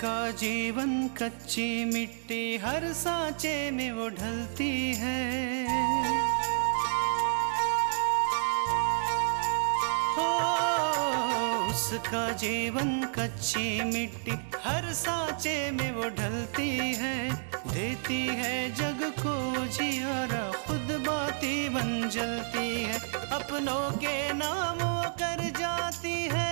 उसका जीवन कच्ची मिट्टी हर सांचे में वो ढलती है। हो उसका जीवन कच्ची मिट्टी हर सांचे में वो ढलती है। देती है जग को जियारा, खुद बाती बन जलती है। अपनों के नाम वो कर जाती है।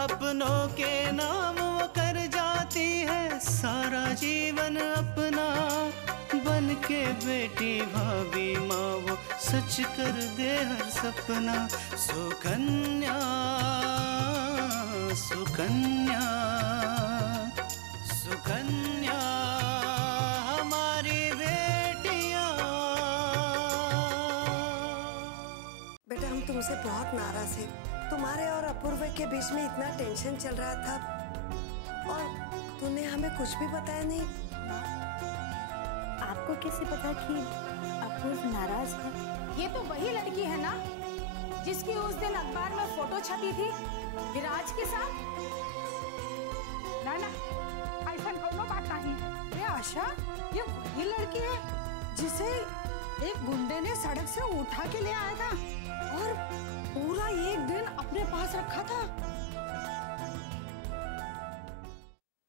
अपनों के नाम वो कर जाती है। सारा जीवन अपना बन के बेटी भाभी माँ वो सच कर दे हर सपना। सुकन्या सुकन्या सुकन्या हमारी बेटियाँ। बेटा हम तुमसे बहुत नाराज हैं। तुम्हारे और अपूर्व के बीच में इतना टेंशन चल रहा था और तूने हमें कुछ भी बताया नहीं। आपको कैसे पता कि अपूर्व नाराज है? ये तो वही लड़की है ना जिसकी उस दिन अखबार में फोटो छपी थी विराज के साथ। ना ना ऐसा कोनो बात नहीं। अरे आशा, ये वही लड़की है जिसे एक गुंडे ने सड़क से उठा के ले आया था और पूरा एक दिन अपने पास रखा था।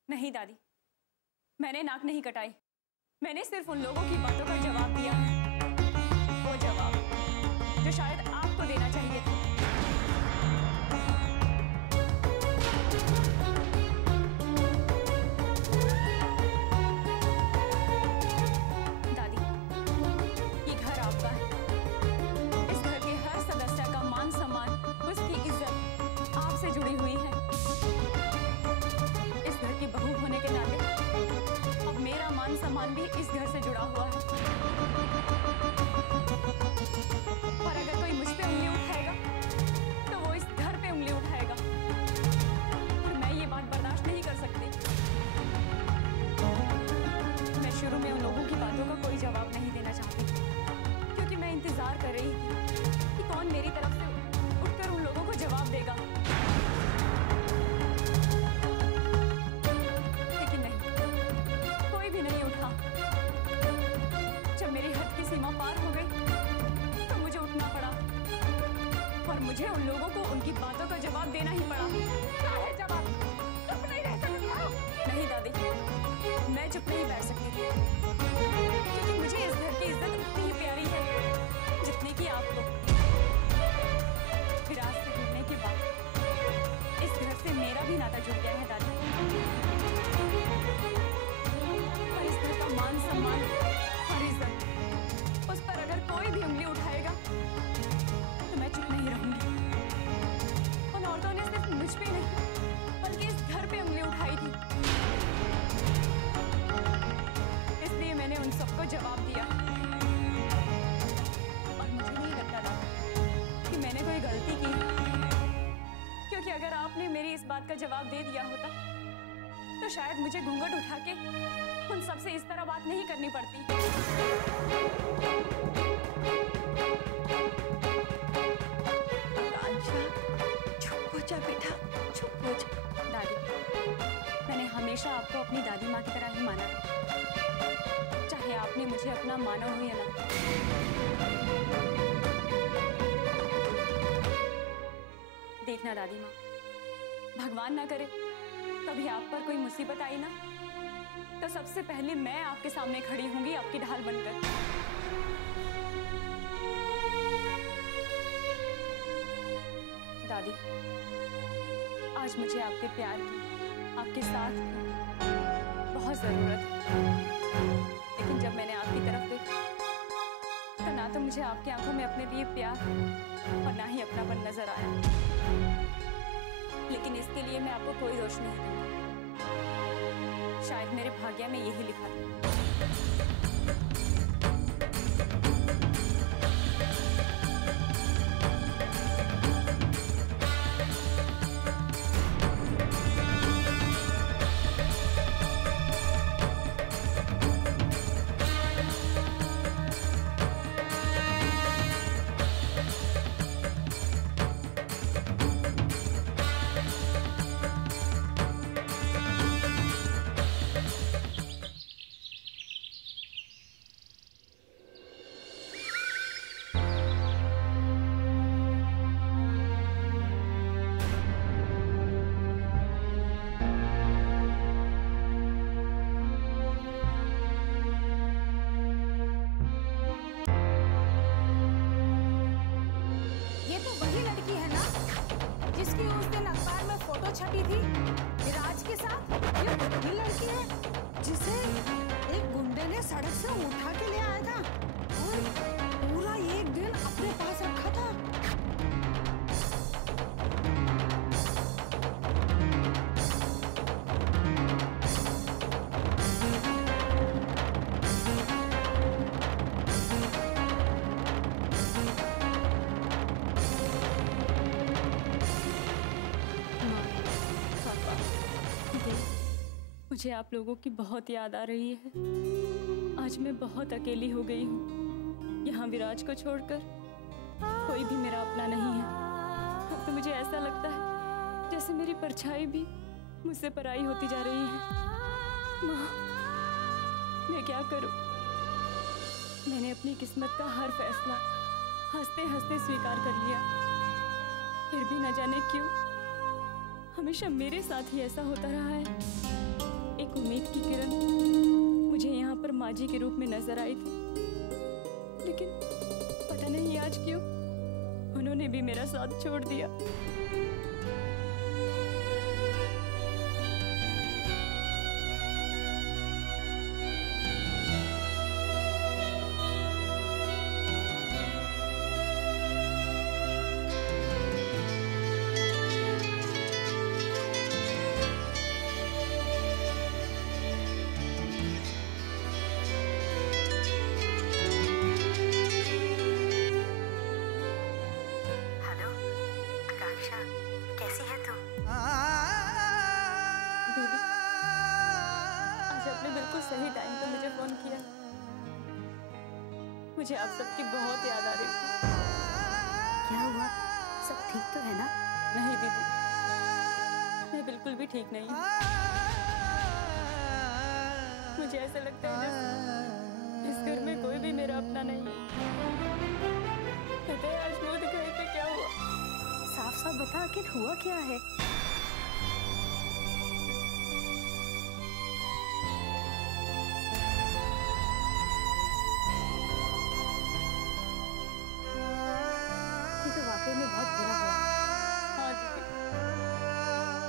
नहीं दादी, मैंने नाक नहीं कटाई। मैंने सिर्फ उन लोगों की बातों का जवाब दिया है, वो जवाब जो शायद आपको देना चाहिए था। दादी, ये घर आपका है। इस घर के हर सदस्य का मान सम्मान, उसकी इज्जत आपसे जुड़ी हुई है। इस घर की बहू होने के नाते अब मेरा मान सम्मान भी इस घर से जुड़ा हुआ है। और अगर कोई मुझ पे उंगली उठाएगा तो वो इस घर पे उंगली उठाएगा और मैं ये बात बर्दाश्त नहीं कर सकती। मैं शुरू में उन लोगों की बातों का कोई जवाब नहीं देना चाहती क्योंकि मैं इंतजार कर रही थी कि कौन मेरी तरफ से उठकर उन लोगों को जवाब देगा। लेकिन नहीं, कोई भी नहीं उठा। जब मेरी हद की सीमा पार हो गई तो मुझे उठना पड़ा और मुझे उन लोगों को उनकी बातों का जवाब देना ही पड़ा। क्या है जवाब? चुप नहीं रह सकती। नहीं दादी, मैं चुप नहीं बैठ सकती क्योंकि मुझे इस घर की इज्जत उतनी ही प्यारी है जितनी कि आपको। विराज से जुड़ने के बाद इस घर से मेरा भी नाता जुड़ गया है दादी। और इस घर का मान सम्मान और इज्जत, उस पर अगर कोई भी उंगली उठाएगा तो मैं चुप नहीं रहूंगी। उन औरतों ने सिर्फ मुझ पे नहीं बल्कि इस घर पे उंगली उठाई थी, इसलिए मैंने उन सबको जवाब दिया। और मुझे नहीं लगता था कि मैंने कोई गलती की, क्योंकि अगर आपने मेरी इस बात का जवाब दे दिया होता तो शायद मुझे घूंघट उठा के उन सबसे इस तरह बात नहीं करनी पड़ती। चुप हो जा बेटा, चुप हो जा। दादी, मैंने हमेशा आपको अपनी दादी माँ की तरह ही माना, चाहे आपने मुझे अपना माना हो या ना। देखना दादी माँ, भगवान ना करे कभी आप पर कोई मुसीबत आई ना तो सबसे पहले मैं आपके सामने खड़ी होंगी आपकी ढाल बनकर। दादी, आज मुझे आपके प्यार की, आपके साथ की बहुत जरूरत है। लेकिन जब मैंने आपकी तरफ देखा तो ना तो मुझे आपकी आंखों में अपने लिए प्यार और ना ही अपनापन नजर आया। लेकिन इसके लिए मैं आपको कोई दोष नहीं दूंगी। शायद मेरे भाग्य में यही लिखा था। छपी थी विराज के साथ, ये वही लड़की है जिसे एक गुंडे ने सड़क से उठा के ले आया था और पूरा एक दिन अपने पास रखा था। मुझे आप लोगों की बहुत याद आ रही है। आज मैं बहुत अकेली हो गई हूँ। यहाँ विराज को छोड़कर कोई भी मेरा अपना नहीं है। अब तो मुझे ऐसा लगता है जैसे मेरी परछाई भी मुझसे पराई होती जा रही है। माँ, मैं क्या करूँ? मैंने अपनी किस्मत का हर फैसला हंसते हंसते स्वीकार कर लिया, फिर भी न जाने क्यों हमेशा मेरे साथ ही ऐसा होता रहा है। एक उम्मीद की किरण मुझे यहाँ पर माँ जी के रूप में नजर आई थी, लेकिन पता नहीं आज क्यों उन्होंने भी मेरा साथ छोड़ दिया। कैसी है तू? दीदी, आज आपने बिल्कुल सही टाइम पे मुझे फोन किया। मुझे आप सबकी बहुत याद आ रही थी। क्या हुआ? सब ठीक तो है ना? नहीं दीदी, मैं बिल्कुल भी ठीक नहीं हूँ। मुझे ऐसा लगता है जैसे इस घर में कोई भी मेरा अपना नहीं है। पता है आज वो दिखाई पे क्या हुआ? साफ साफ बता, आखिर हुआ क्या है? ये तो वाकई में बहुत बुरा हुआ। हाँ दीदी,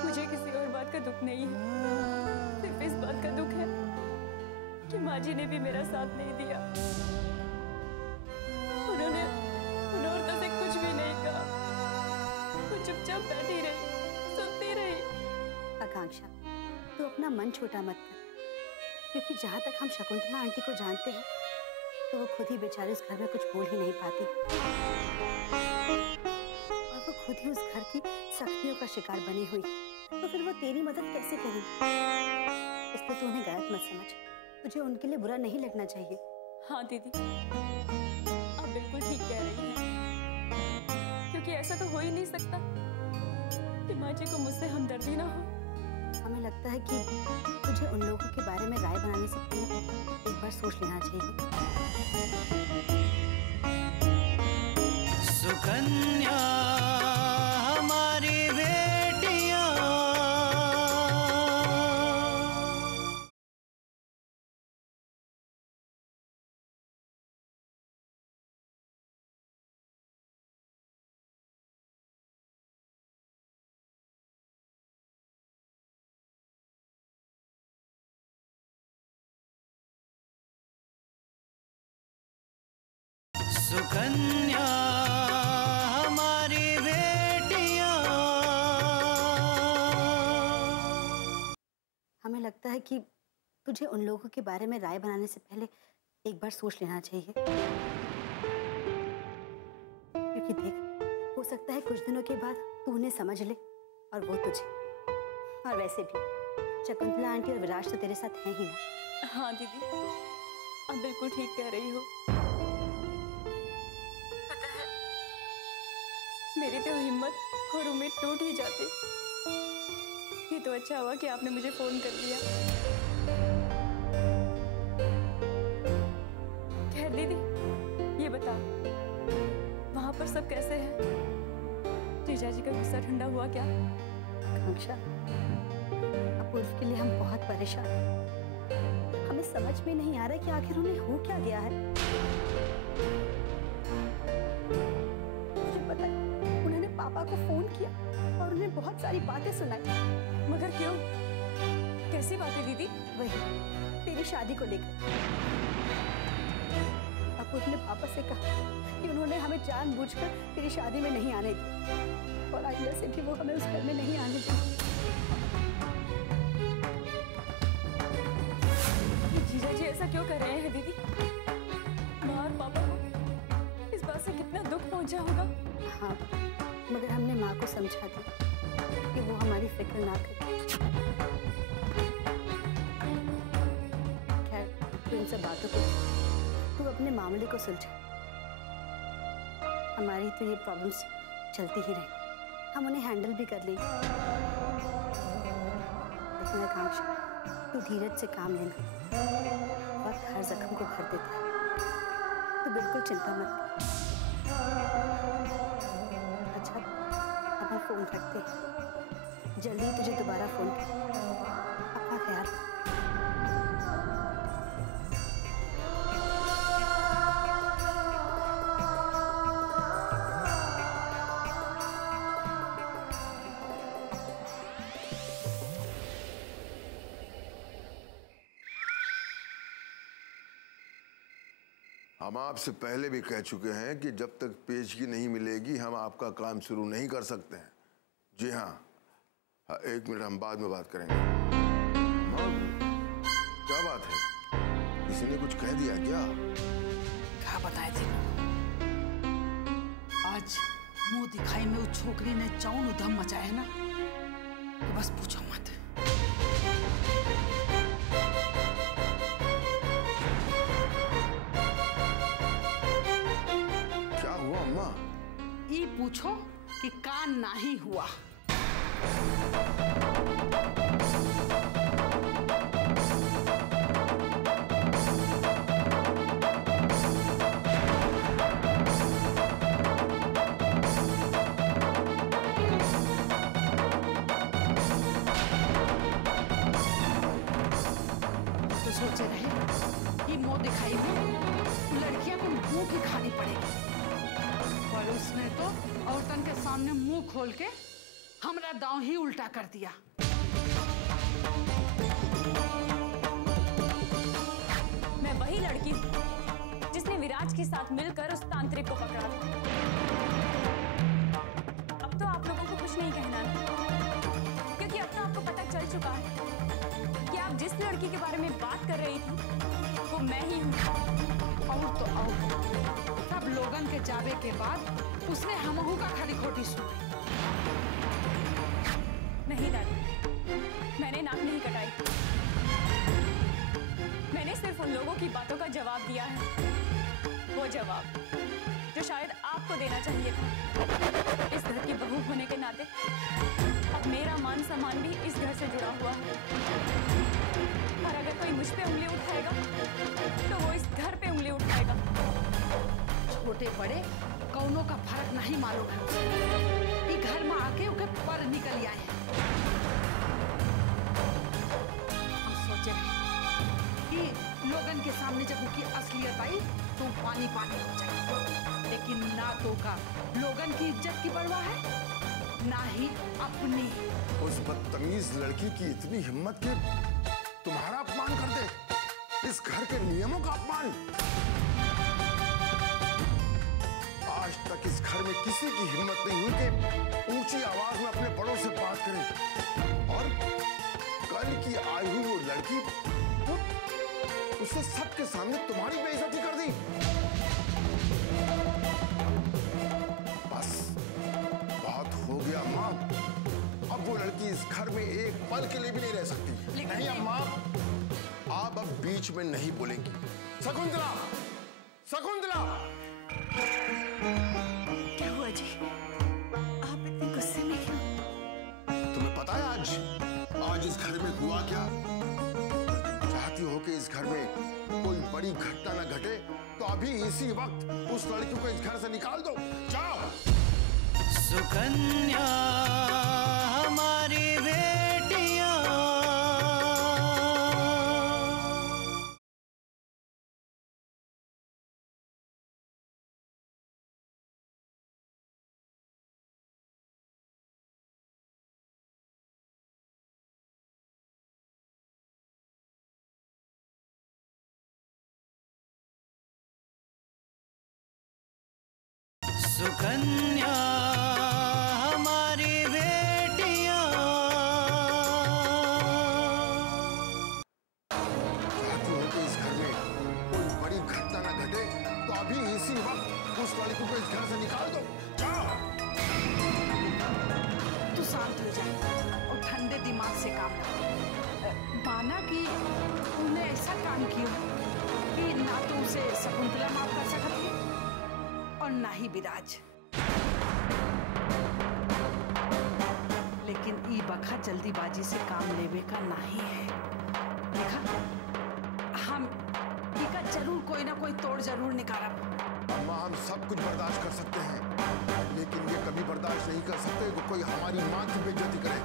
मुझे किसी और बात का दुख नहीं है, सिर्फ इस बात का दुख है कि माँ जी ने भी मेरा साथ नहीं दिया। उन्होंने उन औरतों से कुछ भी नहीं कहा, वो चुपचाप बैठी रही, सुनती रही। आकांक्षा, तू अपना मन छोटा मत कर, क्योंकि जहाँ तक हम शकुंतला आंटी को जानते हैं तो वो खुद ही बेचारी उस घर में कुछ बोल ही नहीं पाती, और वो खुद ही उस घर की सख्तियों का शिकार बनी हुई, तो फिर वो तेरी मदद कैसे करेगी? इसलिए तू उन्हें गलत मत समझ, तुझे उनके लिए बुरा नहीं लगना चाहिए। हाँ दीदी, आप बिल्कुल ठीक कह रही हैं, क्योंकि ऐसा तो हो ही नहीं सकता कि माँ जी को मुझसे हमदर्दी ना हो। हमें लगता है कि तुझे उन लोगों के बारे में राय बनाने से पहले एक बार सोच लेना चाहिए। सुकन्या हमारी बेटियां, सुकन्या हमारी बेटियां। हमें लगता है कि तुझे उन लोगों के बारे में राय बनाने से पहले एक बार सोच लेना चाहिए, क्योंकि देख, हो सकता है कुछ दिनों के बाद तू उन्हें समझ ले और वो तुझे। और वैसे भी शकुंतला आंटी और विराज तो तेरे साथ हैं ही ना। हाँ दीदी, आप बिल्कुल ठीक कह रही हो। पता है, मेरी तो हिम्मत और उम्मीद टूट ही जाती। ये तो अच्छा हुआ कि आपने मुझे फोन कर दिया। खैर दीदी, ये बता, वहां पर सब कैसे हैं? जीजा जी का गुस्सा ठंडा हुआ क्या? आकांक्षा, अपूर्व के लिए हम बहुत परेशान हैं। हमें समझ में नहीं आ रहा कि आखिर उन्हें हो क्या गया है। मुझे पता है उन्होंने पापा पापा को फोन किया और उन्हें बहुत सारी बातें सुनाई। मगर क्यों? कैसी बातें दीदी? वही तेरी शादी को लेकर। अब उसने पापा से कहा कि उन्होंने हमें जानबूझकर तेरी शादी में नहीं आने दी और आइंदा से भी वो हमें उस घर में नहीं आने देंगे। जीजा जी ऐसा क्यों कर रहे हैं दीदी? माँ और पापा को इस बात से कितना दुख पहुंचा होगा। हाँ, मगर हमने माँ को समझा दिया कि वो हमारी फिक्र ना करे। खैर, तू इन सब बातों को तू अपने मामले को सुलझा। हमारी तो ये प्रॉब्लम्स चलती ही रही, हम उन्हें हैंडल भी कर लेंगे। लेकिन आकांक्षा, तू धीरज से काम लेना। वक्त हर जख्म को भर देता है, तो बिल्कुल चिंता मत कर। अच्छा, अब हम फोन रखते हैं। जल्दी तुझे दोबारा फोन कर। अपना ख्याल रख। हम आपसे पहले भी कह चुके हैं कि जब तक पेशगी नहीं मिलेगी हम आपका काम शुरू नहीं कर सकते हैं। जी हाँ, एक मिनट, हम बाद में बात करेंगे। क्या बात है? किसी ने कुछ कह दिया क्या? क्या बताए थे? आज मुंह दिखाई में उस छोकरी ने चौन उधम मचाया है ना कि बस पूछो मत। क्या हुआ अम्मा? ये पूछो कि कान नहीं हुआ। तो सोचे रहे कि मुंह दिखाई में लड़कियां को मुंह की खानी पड़ेगी, पर उसने तो औरतन के सामने मुंह खोल के हमरा दांव ही उल्टा कर दिया। मैं वही लड़की हूँ जिसने विराज के साथ मिलकर उस तांत्रिक को पकड़ा था। अब तो आप लोगों को कुछ नहीं कहना ना, क्योंकि अब तो आपको पता चल चुका है कि आप जिस लड़की के बारे में बात कर रही थी वो मैं ही हूँ। और तो और सब लोगन के जावे के बाद उसने हमहू का खरी खोटी सुनी। नहीं दादी, मैंने नाक नहीं कटाई। मैंने सिर्फ उन लोगों की बातों का जवाब दिया है, वो जवाब जो शायद आपको देना चाहिए था। इस घर की बहू होने के नाते अब मेरा मान सम्मान भी इस घर से जुड़ा हुआ है, और अगर कोई मुझ पे उंगली उठाएगा तो वो इस घर पे उंगली उठाएगा। छोटे बड़े कौनों का फर्क नहीं मालूम है। ये घर में आके उनके पर निकल आए हैं। हम सोचे कि लोगन के सामने जब उनकी असलियत आई तो पानी पानी हो जाए, लेकिन ना तो का लोगन की इज्जत की परवाह है, ना ही अपनी। उस बदतमीज लड़की की इतनी हिम्मत कि तुम्हारा अपमान कर दे, इस घर के नियमों का अपमान। आज तक इस घर में किसी की हिम्मत नहीं हुई कि ऊंची आवाज में अपने बड़ों से बात करे, और कल की आई हुई वो लड़की उसने सबके सामने तुम्हारी बेइज्जती कर दी। बस बहुत हो गया माँ, अब वो लड़की इस घर में एक पल के लिए भी नहीं रह सकती। नहीं अम्मा, आप अब बीच में नहीं बोलेंगी। शकुंतला, शकुंतला! क्या हुआ जी? आप इतने गुस्से में क्यों? तुम्हें पता है आज इस घर में हुआ क्या? चाहती हो कि इस घर में कोई बड़ी घटना न घटे तो अभी इसी वक्त उस लड़की को इस घर से निकाल दो। जाओ। सुकन्या सुकन्या हमारी बेटियां। चाहती हो कि इस घर में कोई बड़ी घटना न घटे तो अभी इसी वक्त उस लड़की को इस घर से निकाल दो। जाओ। तू शांत हो जा और ठंडे दिमाग से काम ले। माना कि तूने ऐसा काम किया कि ना तो उसे शकुंतला माफ कर सकती और ना ही विराज, लेकिन ई बखत जल्दीबाजी से काम लेवे का नहीं है। देखा, हम इका जरूर कोई ना कोई तोड़ जरूर निकालब। अम्मा, हम सब कुछ बर्दाश्त कर सकते हैं, लेकिन ये कभी बर्दाश्त नहीं कर सकते कि कोई हमारी माँ की बेइज्जती करे।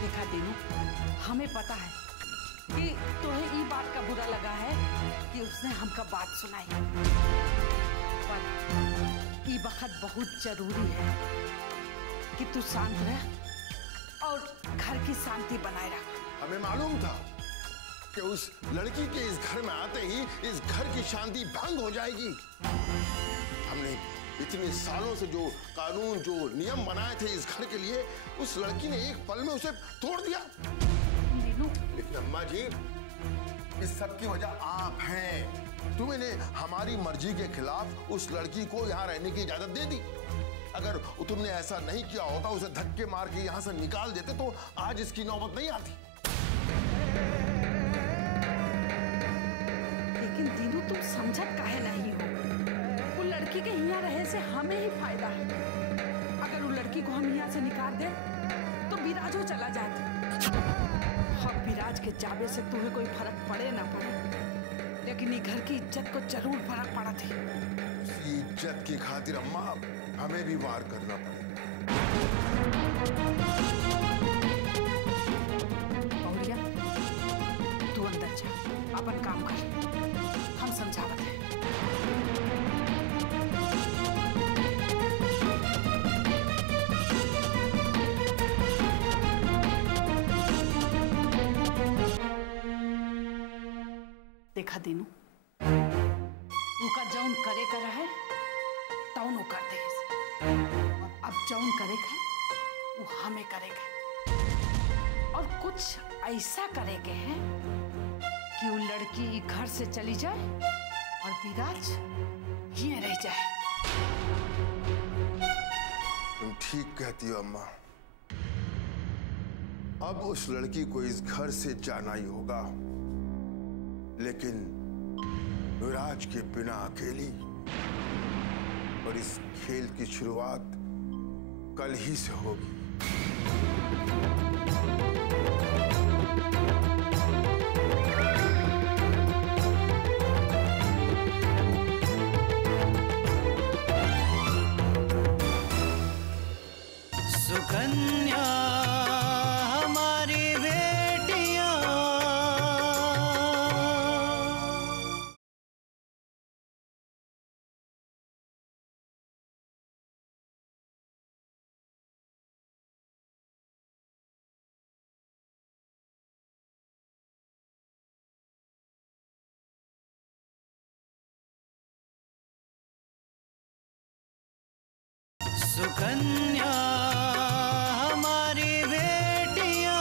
देखा दीनू, हमें पता है कि तुम्हें ये बात का बुरा लगा है कि उसने हमका बात सुनाई, पर ये वक्त बहुत जरूरी है कि तू शांत रह और घर की शांति बनाए रख। हमें मालूम था कि उस लड़की के इस घर में आते ही इस घर की शांति भंग हो जाएगी। हमने इतने सालों से जो कानून, जो नियम बनाए थे इस घर के लिए, उस लड़की ने एक पल में उसे तोड़ दिया। लेकिन अम्मा जी, इस सब की वजह आप हैं। तुमने हमारी मर्जी के खिलाफ उस लड़की को यहाँ रहने की इजाजत दे दी। अगर तुमने ऐसा नहीं किया होता, उसे धक्के मार के यहाँ से निकाल देते तो आज इसकी नौबत नहीं आती। लेकिन दीनू, तुम समझत काहे नहीं हो? वो लड़की के यहाँ रहे से हमें ही फायदा है। अगर वो लड़की को हम यहाँ से निकाल दे तो विराजो चला जाता। अब विराज के जावे से तुम्हें कोई फर्क पड़े ना पड़े, लेकिन ये घर की इज्जत को जरूर फर्क पड़ा थी। उसी इज्जत की खातिर अम्मा हमें भी वार करना पड़ेगा। बहुरिया, तू अंदर जा, अपन काम कर, हम समझावत हैं। देखा दीनू, उनका जौन करे कर है तौन वो कर दे, और अब जौन करे है वो हमें करेगा। और कुछ ऐसा करेगे हैं कि वो लड़की घर से चली जाए और विराज ये रह जाए। तुम ठीक कहती हो अम्मा। अब उस लड़की को इस घर से जाना ही होगा, लेकिन विराज के बिना अकेली। और इस खेल की शुरुआत कल ही से होगी। सुकन्या हमारी बेटियां। सुकन्या हमारी बेटियां।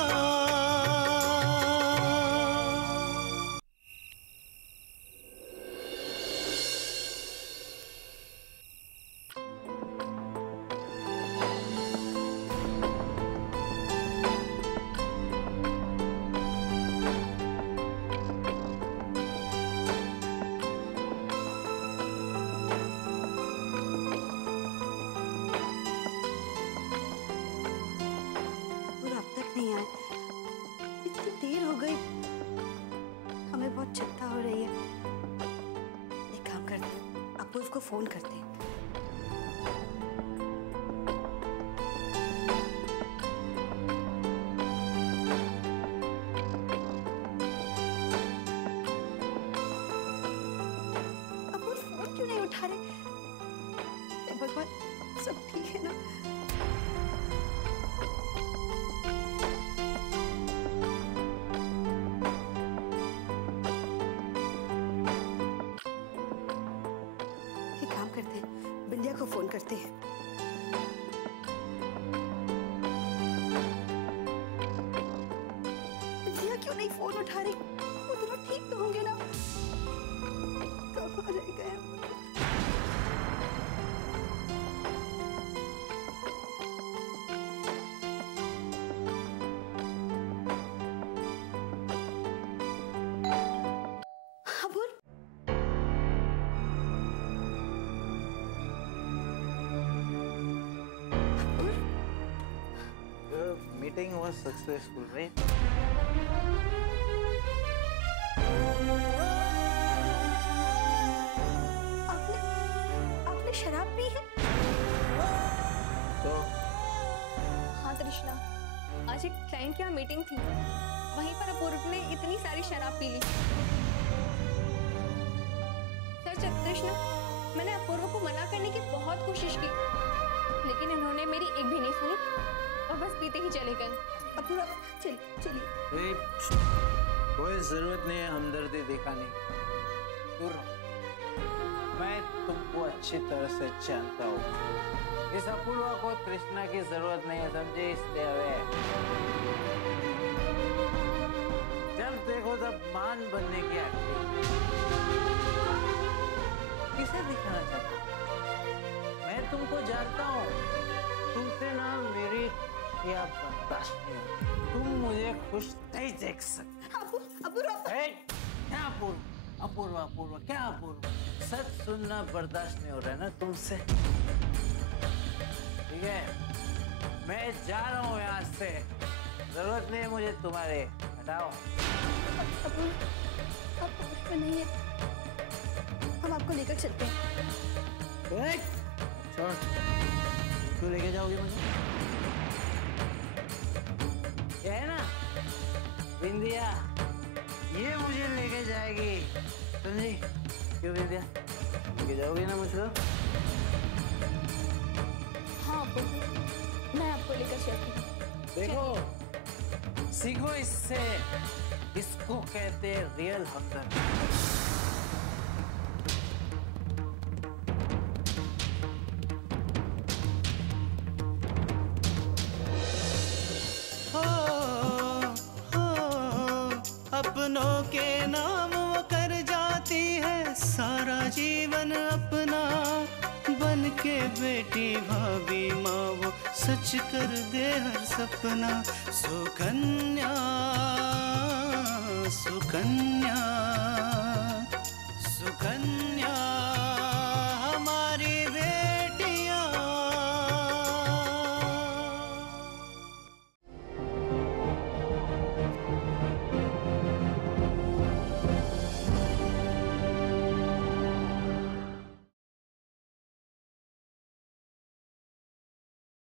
बहुत चिंता हो रही है। एक काम करते हैं, अपूर्व को फोन करते हैं। अपूर्व फोन क्यों नहीं उठा रहे? हे भगवान, सब ठीक है ना? करते हैं, नहीं फोन उठा रही, वो दोनों ठीक तो होंगे ना? कहाँ रह गए? Meeting was successful, right? आपने शराब पी है? तो हाँ तृष्णा, आज एक क्लाइंट की यहाँ मीटिंग थी, वहीं पर अपूर्व ने इतनी सारी शराब पी ली। सच तृष्णा, मैंने अपूर्व को मना करने की बहुत कोशिश की, लेकिन इन्होंने मेरी एक भी नहीं सुनी और बस पीते ही चले गए। अपूर्व चलिए। कोई जरूरत नहीं है हमदर्दी दिखाने की। दूर रहो। मैं तुमको अच्छी तरह से जानता हूँ। इस अपूर्वा को तृष्णा की जरूरत नहीं है, समझे? इसलिए जब देखो तब मान बनने की एक्टिंग। किसे दिखाना चाहते हो? मैं तुमको जानता हूँ, तुमसे ना मेरी क्या बर्दाश्त नहीं होती। तुम मुझे खुश नहीं देख सकते। क्या अपूर्वा, क्या अपूर्वा? सच सुनना बर्दाश्त नहीं हो रहा है ना तुमसे? ठीक है, मैं जा रहा हूँ यहाँ से। जरूरत नहीं है मुझे तुम्हारे, हटाओ। आप होश में नहीं है, हम आपको लेकर चलते हैं। छोड़, क्यों लेके जाओगे मुझे? क्या है ना बिंदिया, ये मुझे लेके जाएगी, समझी? क्यों बिंदिया, लेके जाओगी ना मुझको? हाँ मैं आपको लेकर चलती हूँ। देखो, सीखो इससे, इसको कहते हैं रियल हमदर्द। अपनों के नाम वो कर जाती है सारा जीवन अपना, बन के बेटी भाभी माँ वो सच कर दे हर सपना। सुकन्या सुकन्या